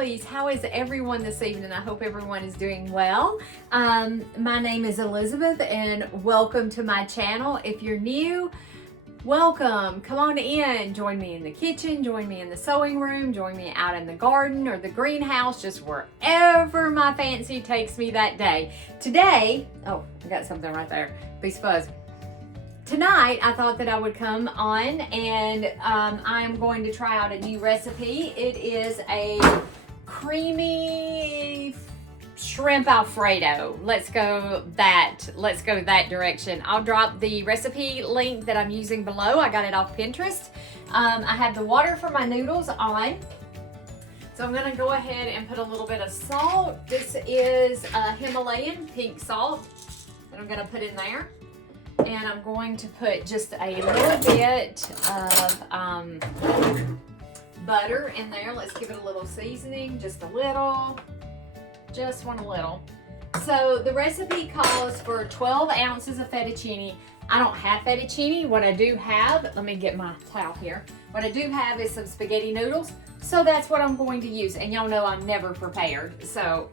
lovelies. How is everyone this evening? I hope everyone is doing well. My name is Elizabeth and welcome to my channel. If you're new, welcome. Come on in. Join me in the kitchen, join me in the sewing room, join me out in the garden or the greenhouse, just wherever my fancy takes me that day. Today, oh, I got something right there. Piece of fuzz. Tonight, I thought that I would come on and I'm going to try out a new recipe. It is a creamy shrimp Alfredo. Let's go that direction. I'll drop the recipe link that I'm using below. I got it off Pinterest. I have the water for my noodles on. So I'm gonna go ahead and put a little bit of salt. This is Himalayan pink salt that I'm gonna put in there. And I'm going to put just a little bit of butter in there. Let's give it a little seasoning, just a little, just one little. So the recipe calls for 12 ounces of fettuccine. I don't have fettuccine. What I do have, let me get my towel here. What I do have is some spaghetti noodles. So that's what I'm going to use. And y'all know I'm never prepared. So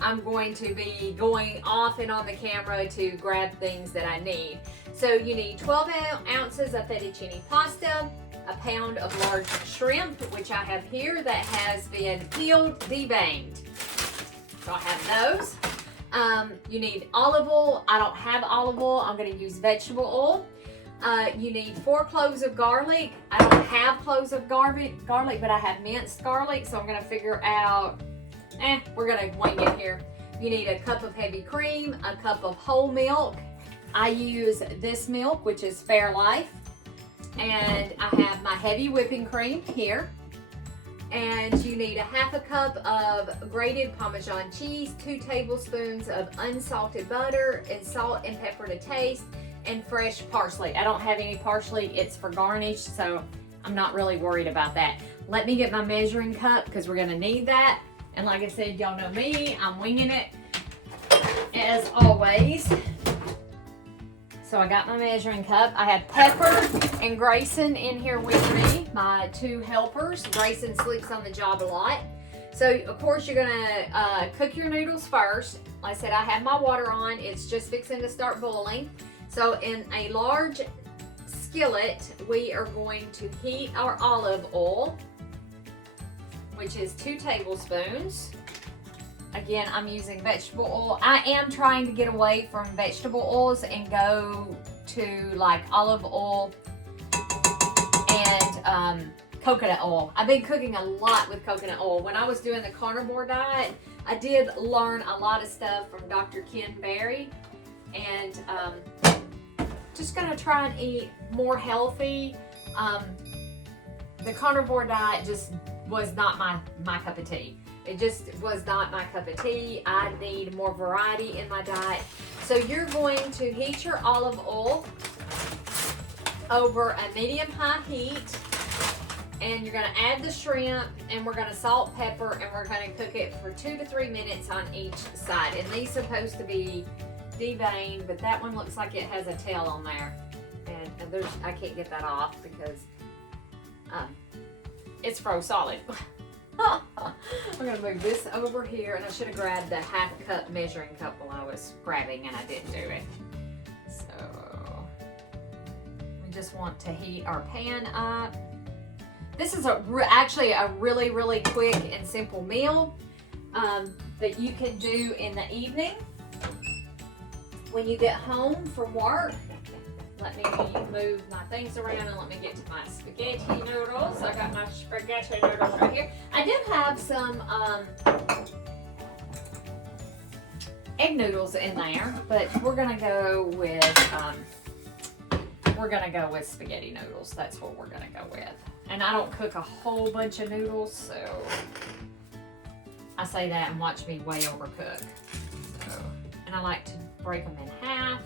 I'm going to be going off and on the camera to grab things that I need. So you need 12 ounces of fettuccine pasta, a pound of large shrimp, which I have here that has been peeled, deveined. So I have those. You need olive oil. I don't have olive oil. I'm going to use vegetable oil. You need 4 cloves of garlic. I don't have cloves of garlic, but I have minced garlic, so I'm going to figure out we're gonna wing it here. You need a cup of heavy cream, a cup of whole milk. I use this milk, which is Fairlife. And I have my heavy whipping cream here. And you need a half a cup of grated Parmesan cheese, 2 tablespoons of unsalted butter, and salt and pepper to taste, and fresh parsley. I don't have any parsley, it's for garnish, so I'm not really worried about that. Let me get my measuring cup because we're gonna need that. And like I said, y'all know me, I'm winging it as always. So I got my measuring cup. I have Pepper and Grayson in here with me, my 2 helpers. Grayson sleeps on the job a lot. So of course you're gonna cook your noodles first. Like I said, I have my water on. It's just fixing to start boiling. So in a large skillet, we are going to heat our olive oil, which is 2 tablespoons. Again, I'm using vegetable oil. I am trying to get away from vegetable oils and go to like olive oil and coconut oil. I've been cooking a lot with coconut oil. When I was doing the carnivore diet, I did learn a lot of stuff from Dr. Ken Berry, and just gonna try and eat more healthy. The carnivore diet just was not my cup of tea. It just was not my cup of tea. I need more variety in my diet. So you're going to heat your olive oil over a medium-high heat, and you're gonna add the shrimp, and we're gonna salt, pepper, and we're gonna cook it for 2 to 3 minutes on each side. And these are supposed to be deveined, but that one looks like it has a tail on there. And I can't get that off because it's froze solid. I'm gonna move this over here, and I should have grabbed the half cup measuring cup while I was grabbing, and I didn't do it. So we just want to heat our pan up. This is actually a really, really quick and simple meal that you can do in the evening when you get home from work. Let me move my things around and let me get to my spaghetti noodles. I got my spaghetti noodles right here. I do have some egg noodles in there, but we're gonna go with spaghetti noodles. That's what we're gonna go with. And I don't cook a whole bunch of noodles, so I say that and watch me way overcook. So, and I like to break them in half.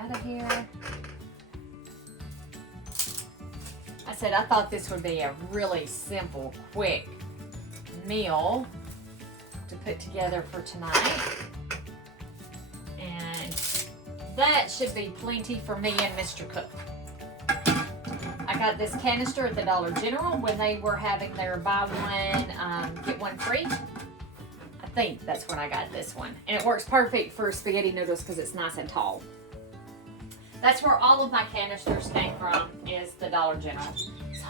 Out of here. I said I thought this would be a really simple, quick meal to put together for tonight. And that should be plenty for me and Mr. Cook. got this canister at the Dollar General when they were having their buy one, get one free. I think that's when I got this one. And it works perfect for spaghetti noodles because it's nice and tall. That's where all of my canisters came from, is the Dollar General. So,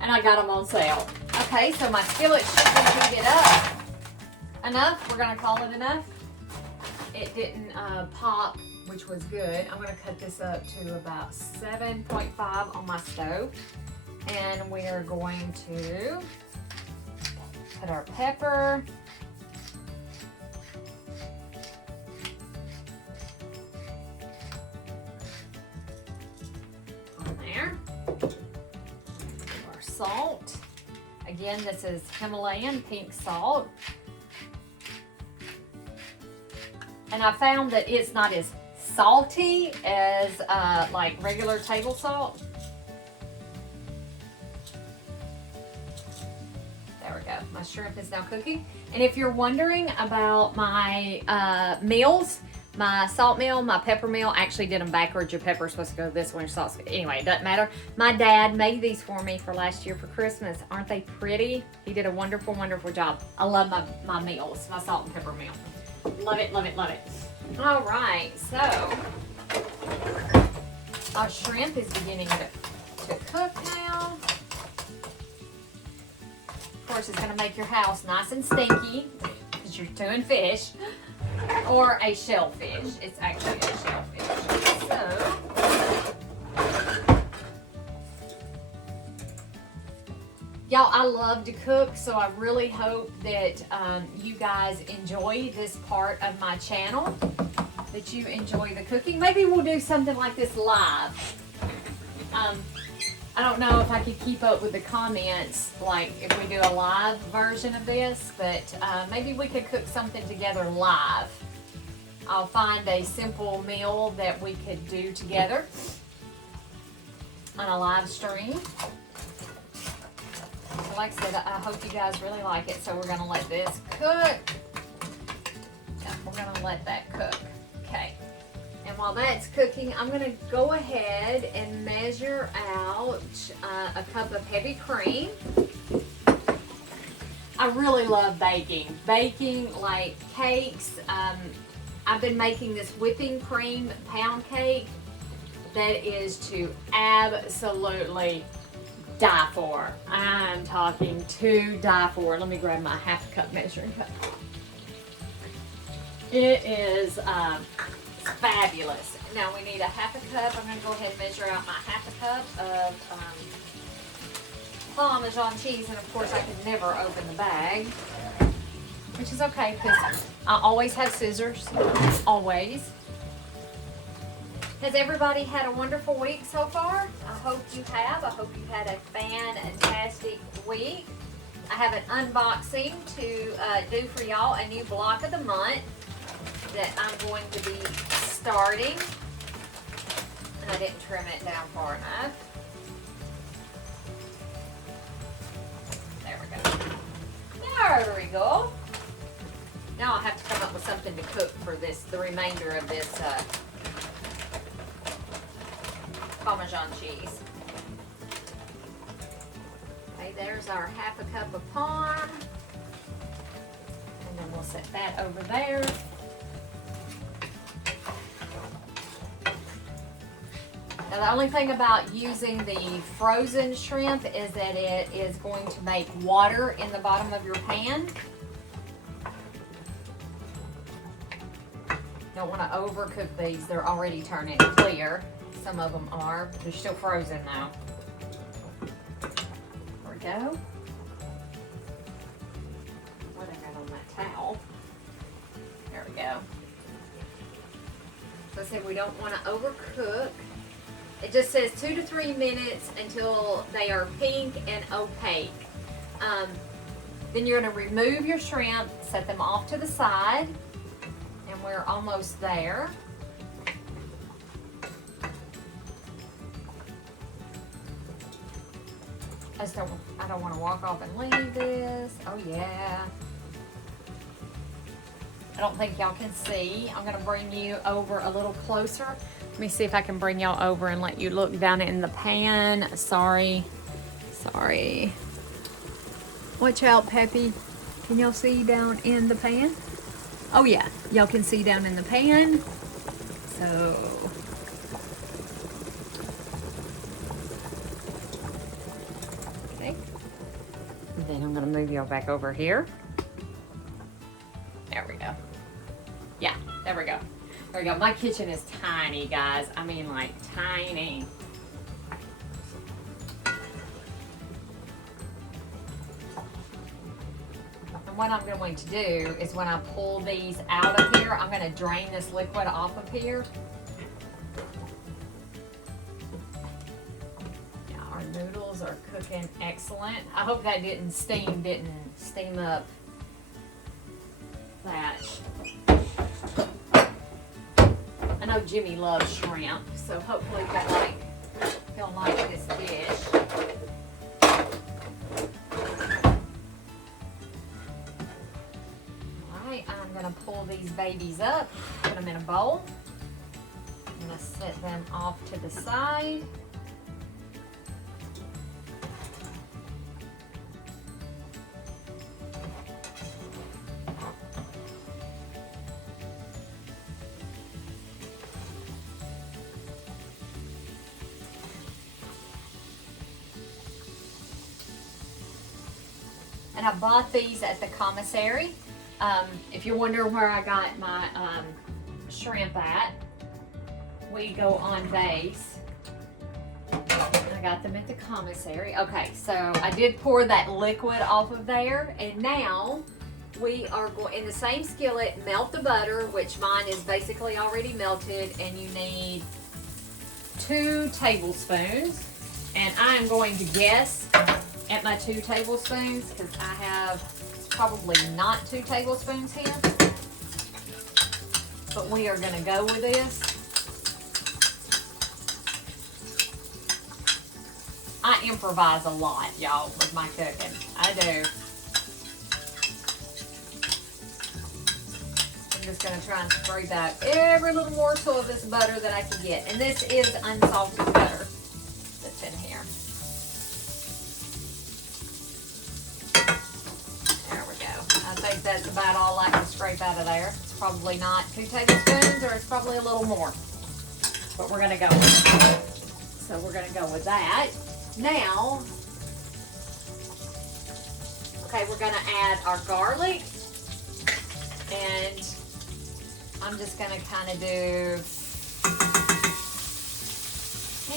and I got them on sale. Okay, so my skillet should be heated up enough. We're gonna call it enough. It didn't pop, which was good. I'm gonna cut this up to about 7.5 on my stove. And we are going to put our pepper. On there. Our salt. Again, this is Himalayan pink salt. And I found that it's not as salty as like regular table salt. There we go. My shrimp is now cooking. And if you're wondering about my meals, my salt meal, my pepper meal, I actually did them backwards. Your pepper's supposed to go this way, your salt's, anyway, it doesn't matter. My dad made these for me for last year for Christmas. Aren't they pretty? He did a wonderful, wonderful job. I love my meals, my salt and pepper meal. Love it, love it, love it. All right, so our shrimp is beginning to cook now. Of course, it's gonna make your house nice and stinky because you're doing fish. Or a shellfish. It's actually a shellfish. So, y'all, I love to cook, so I really hope that you guys enjoy this part of my channel, that you enjoy the cooking. Maybe we'll do something like this live. I don't know if I could keep up with the comments, like if we do a live version of this, but maybe we could cook something together live. I'll find a simple meal that we could do together on a live stream. So like I said, I hope you guys really like it. So we're gonna let this cook. Yeah, we're gonna let that cook. Okay. And while that's cooking, I'm gonna go ahead and measure out a cup of heavy cream. I really love baking. Baking like cakes. I've been making this whipping cream pound cake that is to absolutely die for. I'm talking to die for. Let me grab my half a cup measuring cup. It is fabulous. Now we need a half a cup. I'm going to go ahead and measure out my half a cup of Parmesan cheese. And of course I can never open the bag, which is okay because I always have scissors. Always. Has everybody had a wonderful week so far? I hope you have. I hope you've had a fantastic week. I have an unboxing to do for y'all, a new block of the month that I'm going to be starting. And I didn't trim it down far enough. There we go. There we go. Now I'll have to come up with something to cook for this, the remainder of this Parmesan cheese. Okay, there's our half a cup of parm. And then we'll set that over there. Now the only thing about using the frozen shrimp is that it is going to make water in the bottom of your pan. Don't want to overcook these. They're already turning clear. Some of them are, but they're still frozen now. There we go. What I got on that towel. There we go. So I said we don't want to overcook. It just says 2 to 3 minutes until they are pink and opaque. Then you're going to remove your shrimp, set them off to the side, and we're almost there. I don't want to walk off and leave this. Oh yeah. I don't think y'all can see. I'm going to bring you over a little closer. Let me see if I can bring y'all over and let you look down in the pan. Sorry. Watch out, Peppy. Can y'all see down in the pan? Oh yeah, y'all can see down in the pan. So, okay. And then I'm gonna move y'all back over here. There we go. Yeah, there we go. There we go. My kitchen is tiny, guys. I mean, like, tiny. And what I'm going to do is when I pull these out of here, I'm going to drain this liquid off of here. Yeah, our noodles are cooking excellent. I hope that didn't steam up that. I know Jimmy loves shrimp, so hopefully he'll like this dish. Alright, I'm going to pull these babies up, put them in a bowl. I'm going to set them off to the side. And I bought these at the commissary. If you're wondering where I got my shrimp at, we go on base. I got them at the commissary. Okay, so I did pour that liquid off of there, and now we are going in the same skillet, melt the butter, which mine is basically already melted, and you need 2 tablespoons. And I am going to guess at my 2 tablespoons because I have probably not 2 tablespoons here, but we are going to go with this. I improvise a lot, y'all, with my cooking. I do. I'm just going to try and scrape out every little morsel of this butter that I can get, and this is unsalted butter that's in here. I think that's about all I can scrape out of there. It's probably not 2 tablespoons, or it's probably a little more. But we're going to go with it. So we're going to go with that. Now, okay, we're going to add our garlic. And I'm just going to kind of do,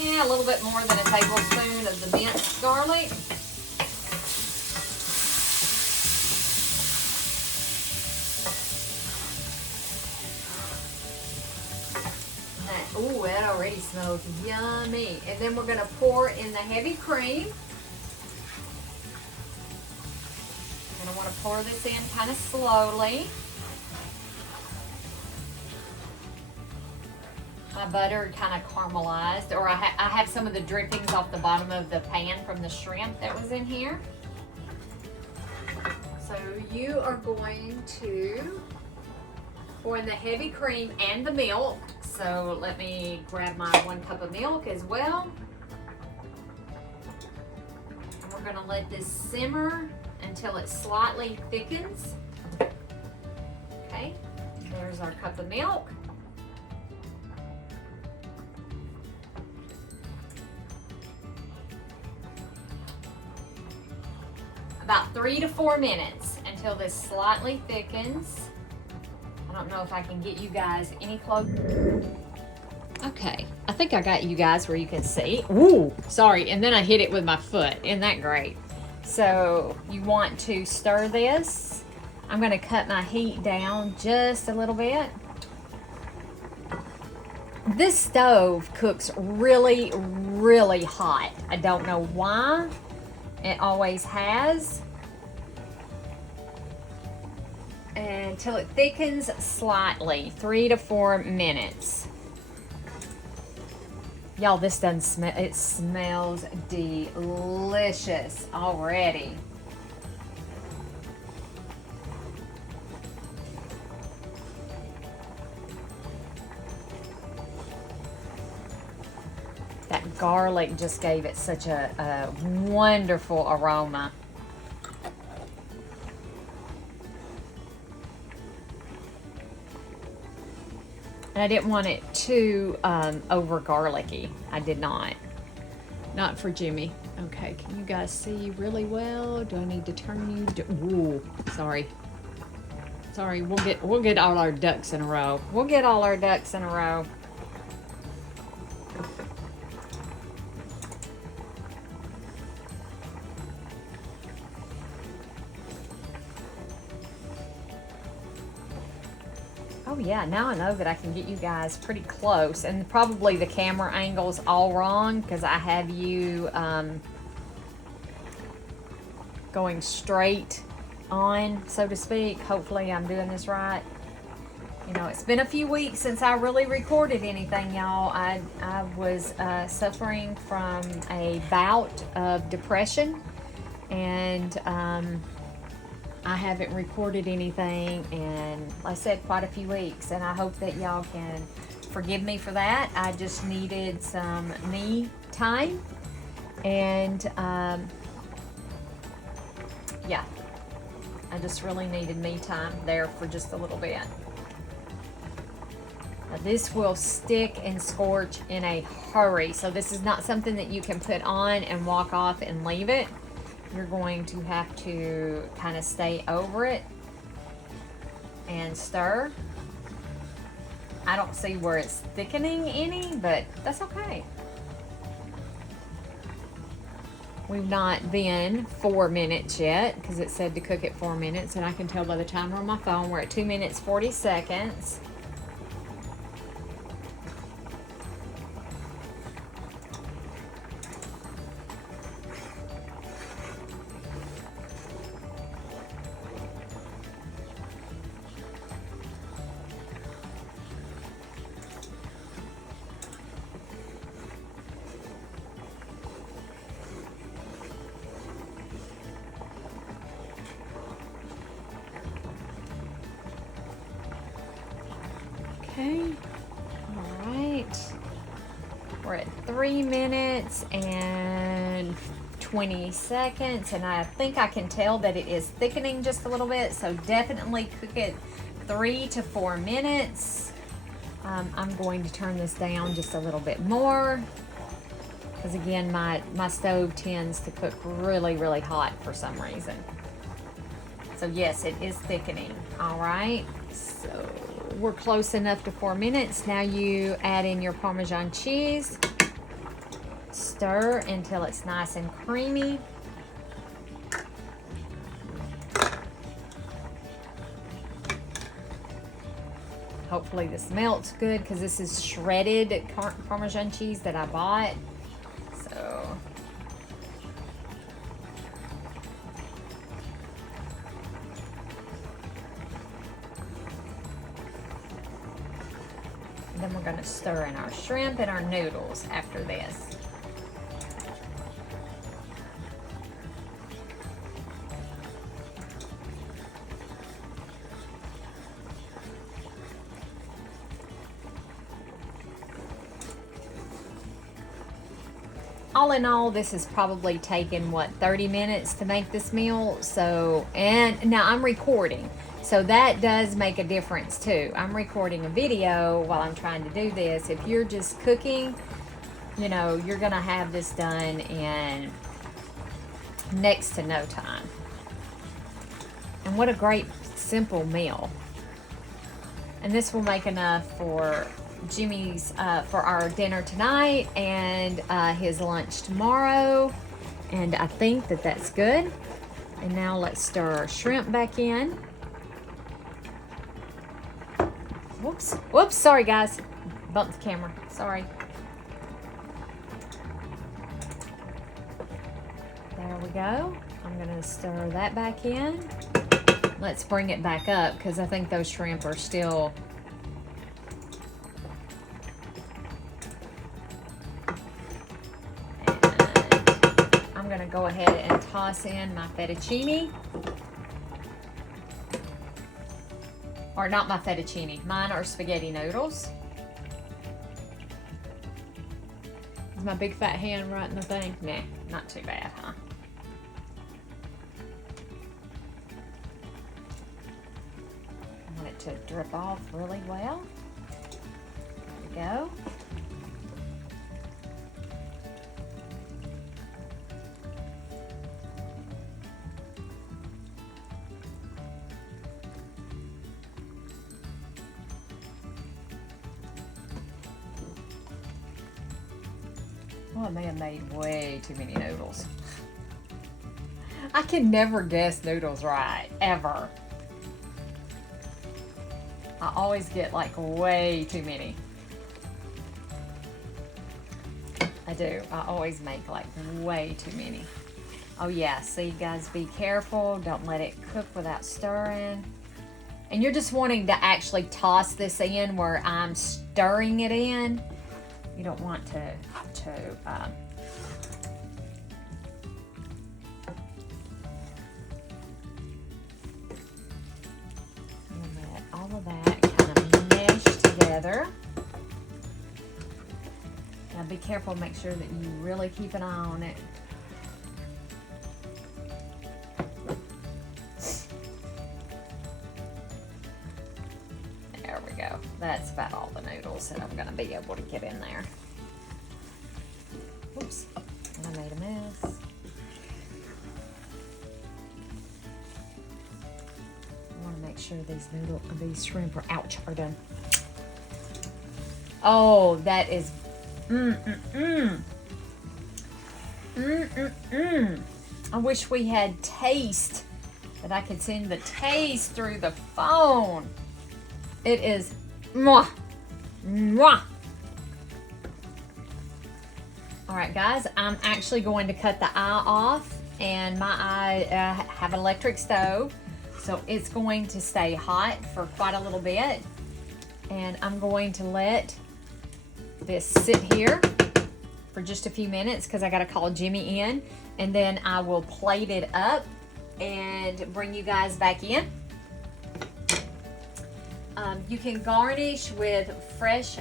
a little bit more than a tablespoon of the minced garlic. Ooh, that already smells yummy. And then we're going to pour in the heavy cream. And I want to pour this in kind of slowly. My butter kind of caramelized, or I have some of the drippings off the bottom of the pan from the shrimp that was in here. So you are going to pour in the heavy cream and the milk. So let me grab my 1 cup of milk as well. And we're gonna let this simmer until it slightly thickens. Okay, there's our cup of milk. About 3 to 4 minutes until this slightly thickens. I don't know if I can get you guys any closer. Okay, I think I got you guys where you can see. Ooh, sorry, and then I hit it with my foot. Isn't that great? So you want to stir this. I'm gonna cut my heat down just a little bit. This stove cooks really, really hot. I don't know why. It always has. Until it thickens slightly, 3 to 4 minutes. Y'all, this doesn't smell, it smells delicious already. garlic just gave it such a wonderful aroma. And I didn't want it too over garlicky. I did not. Not for Jimmy. Okay, can you guys see really well? Do I need to turn you? Ooh, sorry. Sorry, we'll get all our ducks in a row. We'll get all our ducks in a row. Oh yeah, now I know that I can get you guys pretty close, and probably the camera angle's all wrong because I have you going straight on, so to speak. Hopefully I'm doing this right. You know, it's been a few weeks since I really recorded anything, y'all. I was suffering from a bout of depression, and I haven't recorded anything in, like I said, quite a few weeks, and I hope that y'all can forgive me for that. I just needed some me time, and yeah, I just really needed me time there for just a little bit. Now, this will stick and scorch in a hurry, so this is not something that you can put on and walk off and leave it. You're going to have to kind of stay over it and stir. I don't see where it's thickening any, but that's okay. We've not been 4 minutes yet because it said to cook it 4 minutes, and I can tell by the timer on my phone we're at 2 minutes 40 seconds. Okay, all right. We're at 3 minutes and 20 seconds, and I think I can tell that it is thickening just a little bit, so definitely cook it 3 to 4 minutes. I'm going to turn this down just a little bit more because, again, my stove tends to cook really, really hot for some reason. So yes, it is thickening. All right, so we're close enough to 4 minutes. Now you add in your Parmesan cheese. Stir until it's nice and creamy. Hopefully this melts good because this is shredded Parmesan cheese that I bought. So then we're going to stir in our shrimp and our noodles after this. All in all, this has probably taken, what, 30 minutes to make this meal. So, and now I'm recording. So that does make a difference too. I'm recording a video while I'm trying to do this. If you're just cooking, you know, you're gonna have this done in next to no time. And what a great simple meal. And this will make enough for Jimmy's, for our dinner tonight and his lunch tomorrow. And I think that that's good. And now let's stir our shrimp back in. Whoops, sorry guys. Bumped the camera, sorry. There we go. I'm gonna stir that back in. Let's bring it back up because I think those shrimp are still I'm gonna go ahead and toss in my fettuccine. Or not my fettuccine, mine are spaghetti noodles. Is my big fat hand right in the thing? Nah, not too bad, huh? I want it to drip off really well. There we go. Oh, I may have made way too many noodles. I can never guess noodles right, ever. I always get like way too many. I do. I always make like way too many. Oh yeah, see guys, be careful. Don't let it cook without stirring. And you're just wanting to actually toss this in where I'm stirring it in. You don't want to let all of that kind of mesh together. Now be careful, make sure that you really keep an eye on it. There we go. That's about all the noodles that I'm going to be able to get in there. Oops, I made a mess. I want to make sure these shrimp are, ouch, are done. Oh, that is, I wish we had taste, that I could send the taste through the phone. It is, mwah, mwah. All right, guys, I'm actually going to cut the eye off, and my eye have an electric stove, so it's going to stay hot for quite a little bit. And I'm going to let this sit here for just a few minutes because I got to call Jimmy in, and then I will plate it up and bring you guys back in. You can garnish with fresh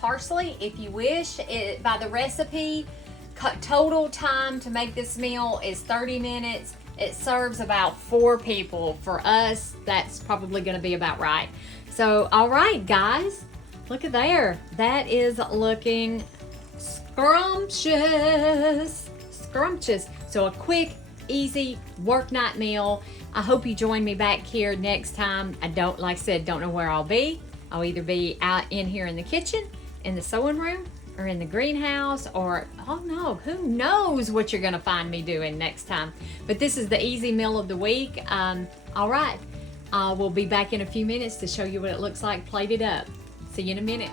parsley if you wish. By the recipe, total time to make this meal is 30 minutes. It serves about 4 people. For us, that's probably going to be about right. So, all right, guys, look at there. That is looking scrumptious. Scrumptious. So a quick, easy work night meal. I hope you join me back here next time. Like I said, don't know where I'll be. I'll either be out in here in the kitchen, in the sewing room, or in the greenhouse, or, oh no, who knows what you're gonna find me doing next time. But this is the easy meal of the week. All right, we'll be back in a few minutes to show you what it looks like plated up. See you in a minute.